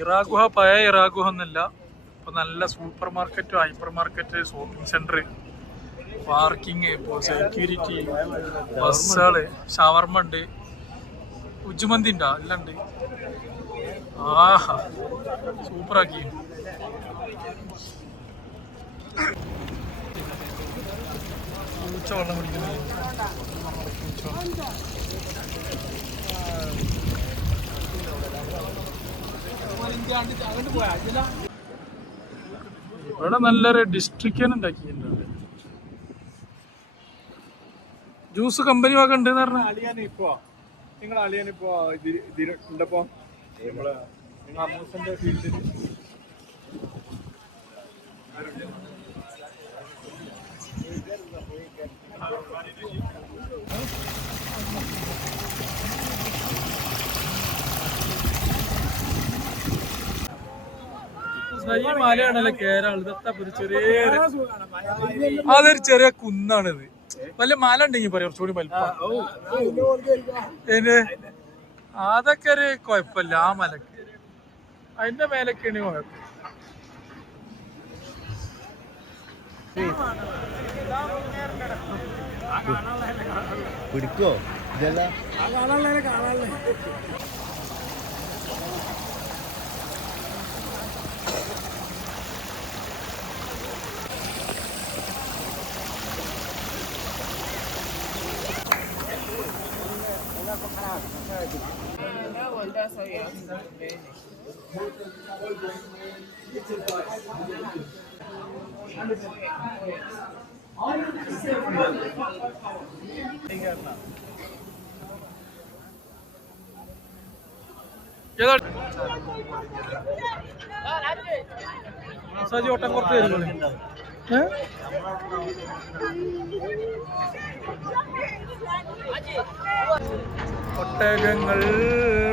ഇറാഗുഹ പഴയ ഇറാഗുഹ എന്നല്ല, ഇപ്പൊ നല്ല super market, hyper market, shopping centre, parking, ഇപ്പോൾ സെക്യൂരിറ്റി, ബസ്സുകള്, ഷവർമ ഉണ്ട്, ഉജ്ജുമന്തി ഉണ്ടോ, എല്ലാം ഉണ്ട്. ആഹാ സൂപ്പറാക്കി. വെള്ളം കുടിക്കുന്നത് ഇവിടെ നല്ലൊരു ഡിസ്ട്രിക്റ്റ് തന്നെ ഉണ്ടാക്കിയിട്ടുണ്ട്. ജ്യൂസ് കമ്പനി ഒക്കെ ഉണ്ട് എന്ന് പറഞ്ഞാൽ നിങ്ങൾ അളിയാനിപ്പോ ഉണ്ടപ്പോ നമ്മള് അമ്മൂസന്റെ ഫീൽഡിൽ ഈ മലയാണല്ലോ കേരളം. അതൊരു ചെറിയ കുന്നാണിത്. വല്ല മല ഉണ്ടെങ്കിൽ പറയാം കുറച്ചുകൂടി വലിപ്പം. അതൊക്കെ ഒരു കുഴപ്പമില്ല. ആ മലക്ക് അതിന്റെ മേലൊക്കെയാണ് കുഴപ്പം. പിടിക്കോ ഇതല്ല കാണാനല്ലേ മസാജ് ഓട്ടം കുറച്ച് തരുന്നത്. ഒട്ടകങ്ങൾ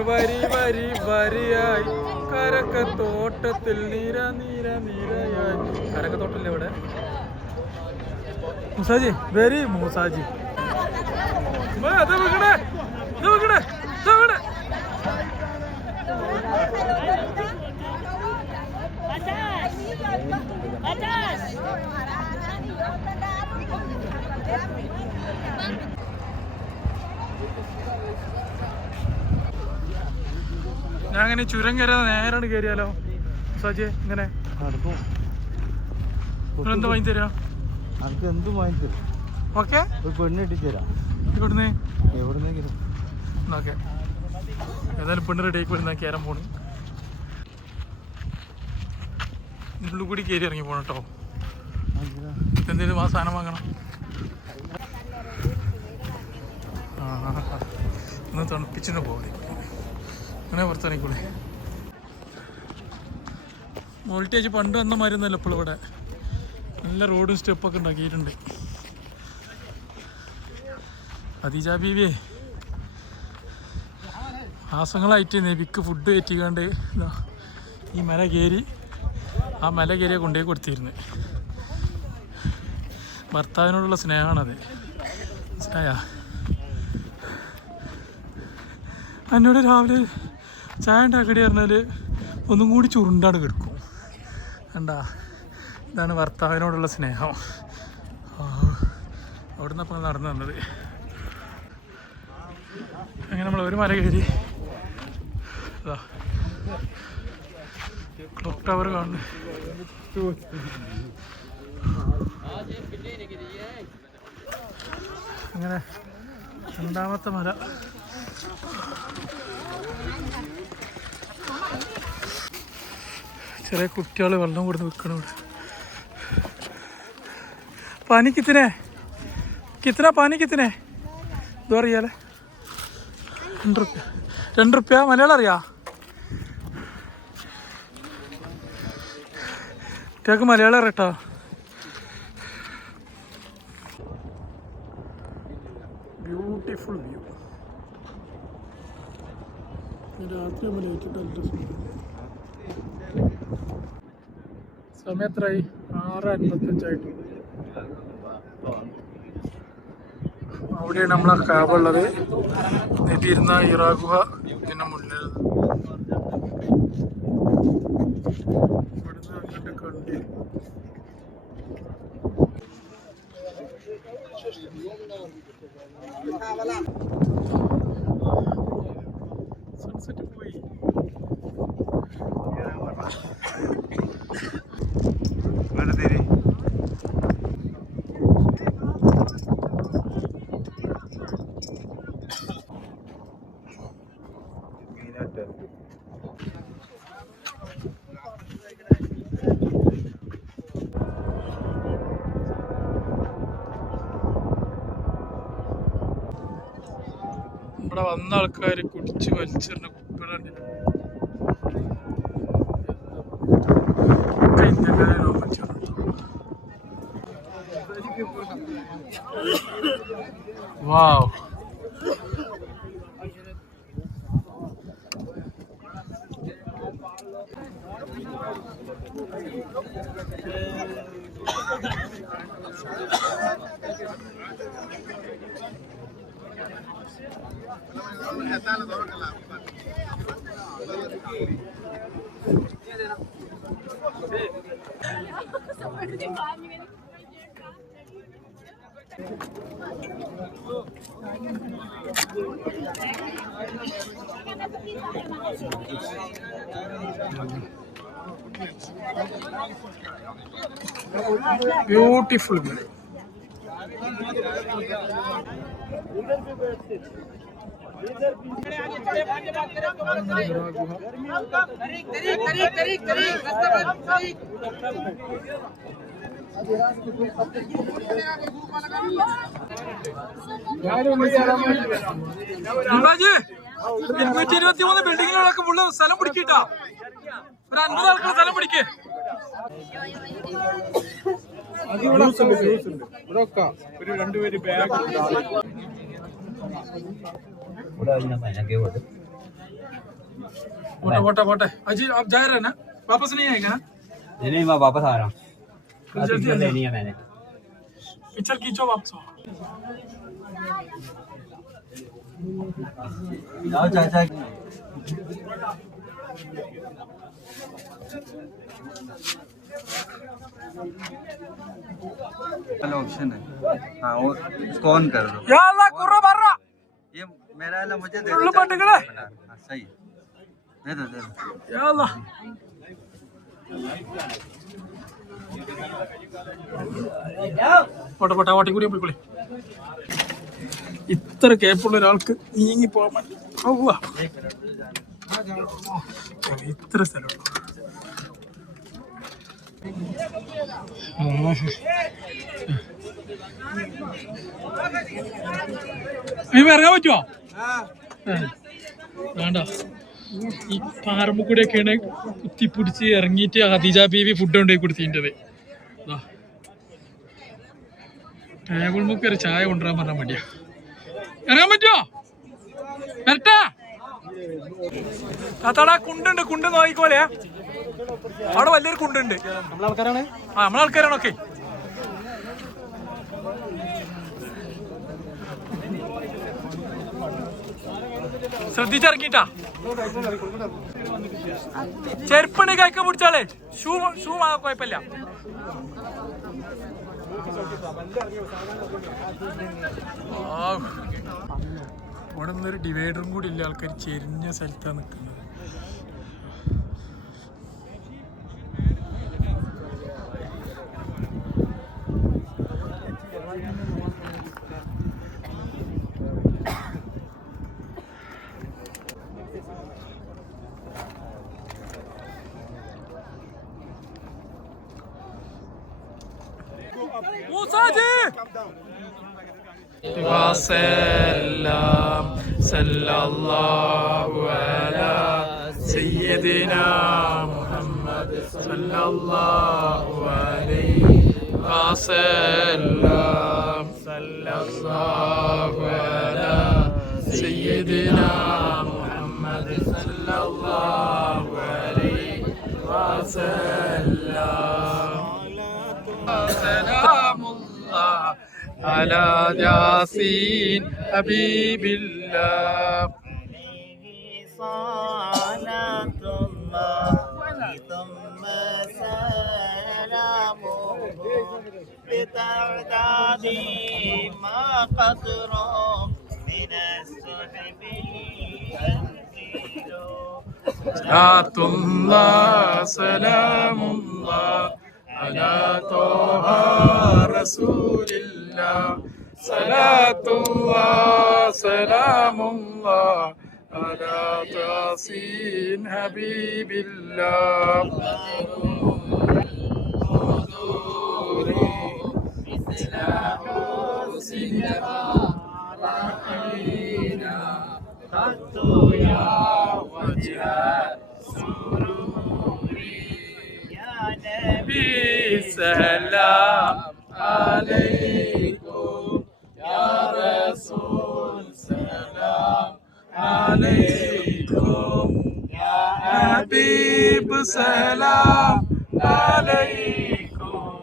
വരി വരി വരിയായി കരക്കത്തോട്ടത്തിൽ നിര നിര നിരയായി. കരക്കത്തോട്ടല്ലേ ഇവിടെ? മൂസാജി വെരി മൂസാജി. അത് വെക്കണേ, ഇത് വെക്കണേ, ഇത് വെക്കണേ. ഞാൻ അങ്ങനെ ചുരം കയറാതെ നേരാണ് കയറിയാലോ സാജി? ഇങ്ങനെ എന്താ വാങ്ങി തരാം? എന്ത് വാങ്ങി തരും? ഓക്കെ, ഒരു പെണ്ണ് കെട്ടിത്തരാം. ഇവിടുന്ന് എവിടുന്നെങ്കിലും ഓക്കെ. ഏതായാലും പെണ്ണ് റെഡി ആക്കി വരുന്ന കയറാൻ പോണ്. ഇതിനുള്ളിൽ കൂടി കയറി ഇറങ്ങി പോകണം കേട്ടോ. എന്തെങ്കിലും ആ സാധനം വാങ്ങണം. ഒന്ന് തണുപ്പിച്ചിട്ട് പോകണേ. അങ്ങനെ പുറത്തിറങ്ങിക്കൂടെ. വോൾട്ടേജ് പണ്ട് വന്ന മരുന്നല്ല ഇപ്പോൾ ഇവിടെ. നല്ല റോഡും സ്റ്റെപ്പൊക്കെ ഉണ്ടാക്കിയിട്ടുണ്ട്. ഖദീജ ബീവിയെ മാസങ്ങളായിട്ട് നബിക്ക് ഫുഡ് കയറ്റിക്കാണ്ട് ഈ മല കയറി, ആ മല കയറിയെ കൊണ്ടുപോയി കൊടുത്തിരുന്നു. ഭർത്താവിനോടുള്ള സ്നേഹമാണത്, മനസ്സിലായ? എന്നോട് രാവിലെ ചായ ഉണ്ടാക്കടി പറഞ്ഞാൽ ഒന്നും കൂടി ചുരുണ്ടാണ് കിടക്കും. കണ്ടാ, ഇതാണ് ഭർത്താവിനോടുള്ള സ്നേഹം. അവിടെ നിന്ന് അപ്പം നടന്നു വന്നത്. അങ്ങനെ നമ്മൾ ഒരു മല കയറി. ക്ലോക്ക് ടവർ കാണുന്നു. അങ്ങനെ രണ്ടാമത്തെ മല. ചെറിയ കുട്ടികൾ വെള്ളം കൊടുത്ത് വെക്കണം ഇവിടെ. പാനി കിത്തനെ പാനി കിത്തനെ ഇതും അറിയാലേ? 2 റുപ്യ. 2 റുപ്യ മലയാളം അറിയാ? കുട്ടികൾക്ക് മലയാളം അറിയട്ടോ. Beautiful view. രാത്രി നമ്മൾ ലൈറ്റിട്ട് സമയം എത്രയായി? 6:55 ആയിട്ട്. അവിടെയാണ് നമ്മളെ കാബ ഉള്ളത്. നബി ഇരുന്ന ഹിറാ ഗുഹ ഇതിന്റെ മുന്നിൽ. ഇവിടുന്ന് അങ്ങോട്ട് കണ്ടി സൺസെറ്റ് പോയി. ഇവിടെ വന്ന ആൾക്കാർ കുടിച്ച് വലിച്ചെറിഞ്ഞ കുപ്പികളുണ്ട്. വാവ്, ब्यूटीफुल. ബിൽഡിങ്ങിലൊക്കെ ഫുള്ള് സ്ഥലം പിടിക്കിട്ടാ. ഒരു 50 ആൾക്കാർ സ്ഥലം പിടിക്കേ. पोटे अजी आप जा रहे हैं ना, वापस नहीं आएगा ना? नहीं, मैं वापस आ रहा हूँ. पिक्चर लेनी है मैंने. पिक्चर खींचो वापस. जाओ चाचा. ऑप्शन है. हाँ, वो इसको ऑन कर दो. या अल्लाह कुर्रा बर्रा. ये मेरा वाला मुझे दे दो. सही. दे दो. या अल्लाह. പോട്ടെ വാട്ടി കൂടി പോയിക്കോളി. ഇത്ര കേപ്പുള്ള ഒരാൾക്ക് നീങ്ങി പോകാൻ ഇത്ര സ്ഥലമുള്ളൂ. ഇറങ്ങാൻ പറ്റുമോ? വേണ്ട. ഈ പാറമ്പ് കൂടെയൊക്കെയാണ് കുത്തിപ്പിടിച്ച് ഇറങ്ങിയിട്ട് ഖദീജ ബീവി ഫുഡ് കൊണ്ടുപോയി കൊടുത്തിട്ടത്. ടേബിൾ മുക്ക് ചായ കൊണ്ടുവരാൻ പറഞ്ഞാൽ മടിയാ. ഇറങ്ങാൻ പറ്റുമോ? വരട്ടാ. അതാടാ കുണ്ടുണ്ട്, കുണ്ട് നോക്കിക്കോലെ. അവിടെ വലിയൊരു കുണ്ടുണ്ട്. നമ്മളെ ആൾക്കാരാണ്. ഓക്കെ, ശ്രദ്ധിച്ചിറങ്ങിട്ടാ. ചെരുപ്പണി കൈക്ക പിടിച്ചാളേ. ഷൂ കുഴപ്പമില്ല. ഇവിടെ നിന്നൊരു ഡിവൈഡറും കൂടി ഇല്ല. ആൾക്കാർ ചെരിഞ്ഞ സ്ഥലത്താണ് നിൽക്കുന്നത്. മൂസാജി വസല്ലം സല്ലല്ലാഹു അലാ സയ്യിദിനാ മുഹമ്മദ് സല്ലല്ലാഹു അലൈഹി വസല്ലം സല്ലല്ലാഹു അലാ സയ്യിദിനാ മുഹമ്മദ് സല്ലല്ലാഹു അലൈഹി വസല്ലം. على ياسين حبيب الله عليه صلاة الله ثم سلامه بتعداد ما قدره من السحب ينزل صلاة الله سلام الله على طه رسول الله صلاة الله سلام الله على ياسين حبيب الله سلام عليكم يا رسول سلام عليكم يا حبيب سلام عليكم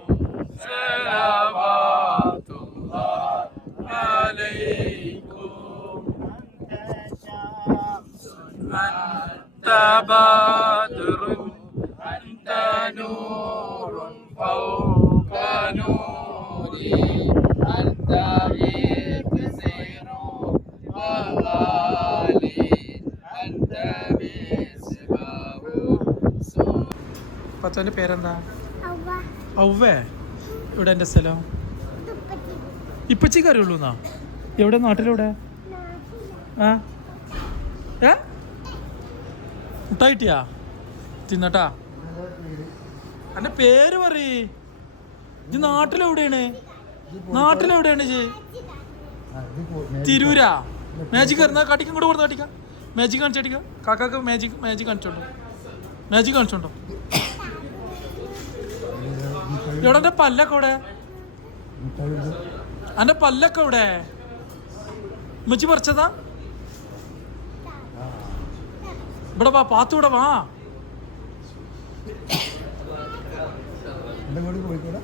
صلوات الله عليكم أنت بدر أنت نور فوق نوري أنت إكسير وغالي أنت مصباح പച്ചവൻ്റെ പേരെന്താ? ഔവേ. ഇവിടെ എൻ്റെ സ്ഥലം ഇപ്പച്ചിക്ക് അറിയുള്ളൂന്നാ? എവിടെ? നാട്ടിലെവിടെ? ആ ഏ മുട്ടായിട്ടിയാ തിന്നട്ടാ? എൻ്റെ പേര് പറയ്. ഇത് നാട്ടിലെവിടെയാണ്? നാട്ടിലെവിടെയാണ് ജി? തിരൂരാ? മാജിക് എന്നാ കടിക്കും കൂടെ കൊടുത്ത് കടിക്കാം. മാജിക് കാണിച്ചടിക്കാം. കാക്കാക്ക് മാജിക് കാണിച്ചോണ്ടോ? മാജിക് കാണിച്ചോണ്ടോ? എവിടെ എൻ്റെ പല്ലൊക്കെ ഇവിടെ? എൻ്റെ പല്ലൊക്കെ ഇവിടെ ഉമ്മച്ചി പറിച്ചതാ? ഇവിടെ വാ, പാത്തു ഇവിടെ വാ. കോഴിക്കോട്